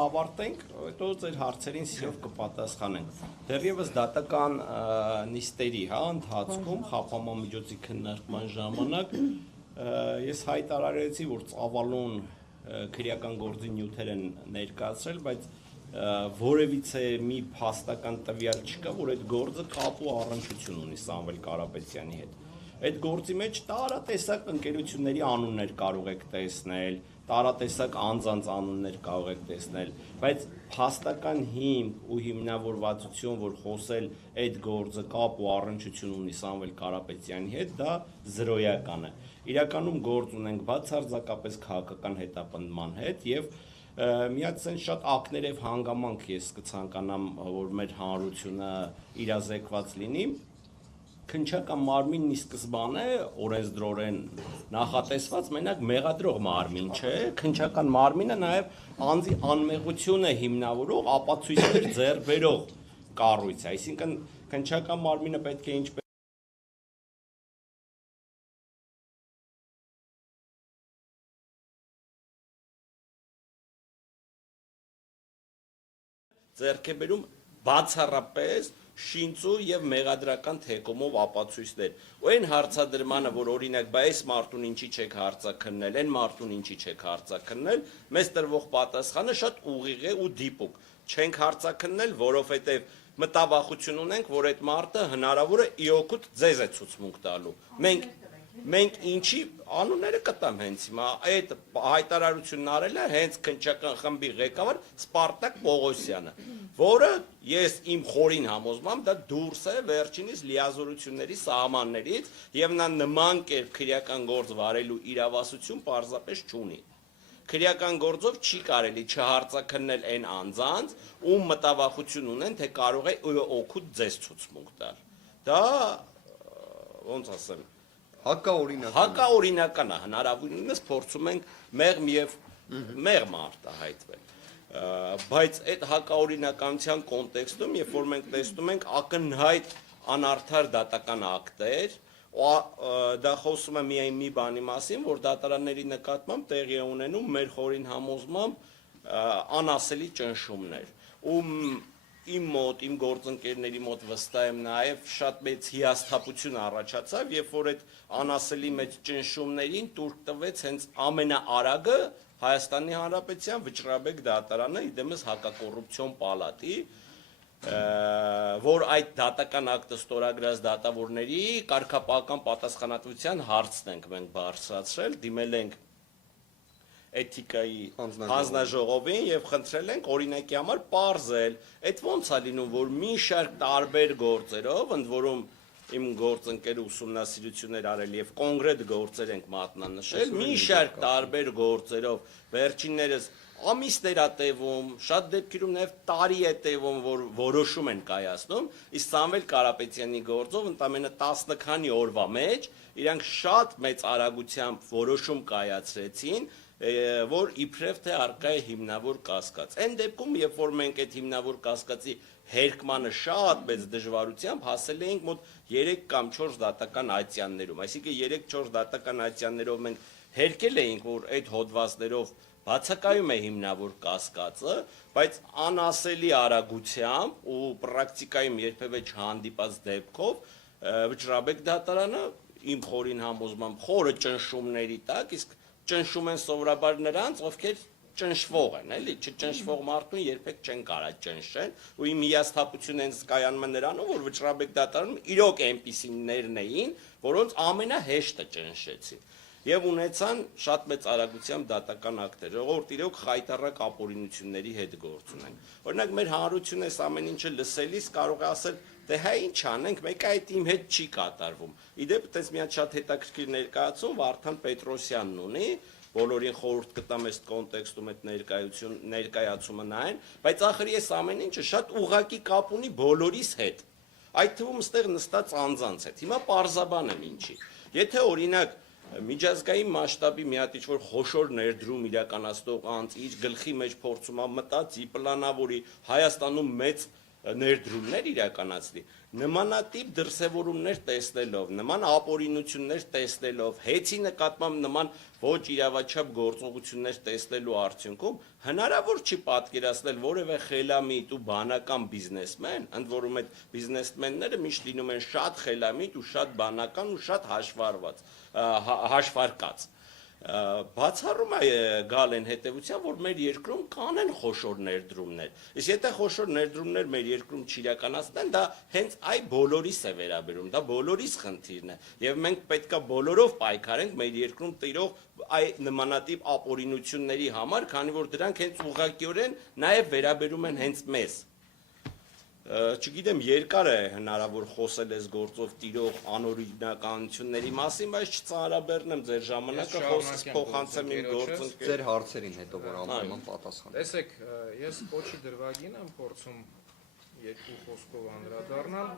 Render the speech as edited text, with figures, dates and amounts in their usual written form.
Ավարտենք, հետո ձեր հարցերին սիրով կպատասխանենք։ Դեռևս դատական նիստերի ընթացքում խափանամիջոցի քննարկման ժամանակ ես հայտարարեցի, որ ծավալուն քրեական գործի նյութեր են ներկայացրել, բայց որևիցե մի փաստական տվյալ չկա, որ այդ գործը կապ ու առնչություն ունի Սամվել Կարապետյանի հետ։ Այդ գործի մեջ տարատեսակ ընկերությունների անուններ կարող եք տեսնել, տարատեսակ անձանց անուններ կարող եք տեսնել, բայց փաստական հիմք ու հիմնավորվածություն, որ խոսել այդ գործը կապ ու առնչություն ունի Սամվել Կարապետյանի հետ, դա զրոյական է։ Իրականում գործ ունենք բացարձակապես քաղաքական հետապնդման հետ եւ մի հատ շատ ակներև հանգամանք ես կցանկանամ, որ մեր հանրությունը իրազեկված լինի։ Քննչական մարմինն ի սկզբանե օրենսդրորեն նախատեսված մենակ մեղադրող մարմին չէ, քննչական մարմինը նաև անձի անմեղությունը հիմնավորող ապացույցներ ձեռք բերող կառույց է, այսինքն քննչական մարմինը պետք է ինչպես ձեռք է բերում բացառապես շինծու եւ մեղադրական թեկումով ապացույցներ։ Ու այն հարցադրմանը, որ օրինակ, բա այս մարդուն ինչի չեք հարցաքննել, այն մարդուն ինչի չեք հարցաքննել, մեզ տրվող պատասխանը շատ ուղիղ է ու դիպուկ։ Չենք հարցաքննել, որովհետեւ մտավախություն ունենք, որ այդ մարդը հնարավոր է իօգուտ ձեզ է ցուցմունք տալու։ Մենք ինչի անունները կտամ հենց հիմա, այդ հայտարարությունն արել է հենց քննչական խմբի ղեկավար Սպարտակ Պողոսյանը, որը ես իմ խորին համոզմամբ դա դուրս է վերջինիս լիազորությունների սահմաններից եւ նա նման կերպ քրեական գործ վարելու իրավասություն պարզապես չունի։ Քրեական գործով չի կարելի չհարցաքննել այն անձանց, ում մտավախություն ունեն, թե կարող է օգուտ ձեզ ցուցմունք տալ։ Դա ոնց ասեմ, հակաօրինական է, հնարավորինս փորձում ենք մեղմ եւ մեղմ արտահայտվել։ Բայց այդ հակաօրինականության կոնտեքստում, երբ որ մենք տեսնում ենք ակնհայտ անարդար դատական ակտեր, դա խոսում է միայն մի բանի մասին, որ դատարանների նկատմամբ տեղի է ունենում մեր խորին համոզմամբ անասելի ճնշումներ, իմ մոտ, իմ գործընկերների մոտ վստահ եմ նաև շատ մեծ հիասթափություն առաջացավ, երբ որ այդ անասելի մեծ ճնշումներին տուրք տվեց հենց ամենաարագը Հայաստանի Հանրապետության Վճռաբեկ դատարանը, իդեմս հակակոռուպցիոն պալատի, որ այդ դատական ակտը ստորագրած դատավորների կարգապահական պատասխանատվության հարցն ենք մենք բարձրացրել, դիմել ենք էթիկայի հանձնաժողովին եւ խնդրել ենք օրինակի համար պարզել, այդ ոնց է լինում, որ մի շարք տարբեր գործերով, ընդ որում իմ գործընկերը ուսումնասիրություններ արել եւ կոնկրետ գործեր ենք մատնանշել, մի շարք տարբեր գործերով վերջիններս ամիսներ է տևում, շատ դեպքերում նաեւ տարի է տևում, որ որոշում են կայացնում, իսկ Սամվել Կարապետյանի գործով ընդամենը 10 քանի օրվա մեջ իրանք շատ մեծ արագությամբ որոշում կայացրեցին, որ իբրև թե արկա է հիմնավոր կասկած։ Այն դեպքում, երբ որ մենք այդ հիմնավոր կասկածի հերկմանը շատ մեծ դժվարությամբ հասել էինք մոտ 3 կամ 4 դատական այցյաններում, այսինքն 3-4 դատական այցյաններով մենք հերկել էինք, որ այդ հոդվածներով բացակայում է հիմնավոր կասկածը, բայց անասելի արագությամբ ու պրակտիկայում երբևէ չհանդիպած դեպքով Վճռաբեկ դատարանը իմ խորին համոզմամբ խորը ճնշումների տակ, իսկ ճնշում են սովորաբար նրանց, ովքեր ճնշվող են, էլի, չճնշվող մարդուն երբեք չեն կարա ճնշեն, ու իմ հիասթափությունն հենց կայանում է նրանում, որ Վճռաբեկ դատարանում իրոք այնպիսիներն էին, որոնց ամենահեշտը ճնշեցին։ Եվ ունեցան շատ մեծ արագությամբ դատական ակտեր, ժողովուրդ իրոք խայտառակ ապօրինությունների հետ գործ ունենք։ Օրինակ մեր հանրությունը այս ամեն ինչը լսելիս կարող է ասել, դե հա ինչ անենք, մեկը այդ իմ հետ չի կատարվում։ Իդեպ այդպես մի հատ շատ հետաքրքիր ներկայացում Վարդան Պետրոսյանն ունի, բոլորին խորհուրդ կտամ այս կոնտեքստում այդ ներկայացումը նայեն, բայց ախր ես ամեն ինչը շատ ուղղակի կապ ունի բոլորիս հետ։ Այդ թվում ստեղ նստած անձանց հետ։ Հիմա պարզաբան եմ ինչի։ Եթե օրինակ միջազգային մասշտաբի մի հատ ինչ-որ խոշոր ներդրում իրականացնող անձ իր գլխի մեջ փորձում է մտածի, պլանավորի, Հայաստանում մեծ ներդրումներ իրականացնի, նմանատիպ դրսևորումներ տեսնելով, նման ապօրինություններ տեսնելով, հեծի նկատմամբ նման ոչ իրավաչափ գործողություններ տեսնելու արդյունքում հնարավոր չի պատկերացնել որևէ խելամիտ ու բանական բիզնեսմեն, ընդ որում այդ բիզնեսմենները միշտ լինում են շատ խելամիտ ու շատ բանական ու շատ հաշվարկած բացառում է գալ են հետևության, որ մեր երկրում կան են խոշոր ներդրումներ։ Իսկ եթե խոշոր ներդրումներ մեր երկրում չիրականացնեն, դա հենց այ բոլորիս է վերաբերում, դա բոլորիս խնդիրն է։ Եվ մենք պետքա բոլորով պայքարենք մեր երկրում տիրող այ նմանատիպ ապօրինությունների համար, քանի որ դրանք հենց ուղղակիորեն նաև վերաբերում են հենց մեզ։ Չգիտեմ, երկար է հնարավոր խոսել այս գործով տիրող անօրինականությունների մասին, բայց չծանրաբեռնեմ ձեր ժամանակը, խոսքս փոխանցեմ իմ գործընկեր։ Ձեր հարցերին հետո որ անպայման պատասխան։ Տեսեք, ես կոչի դրվագին եմ փորձում երկու խոսքով անդրադառնալ։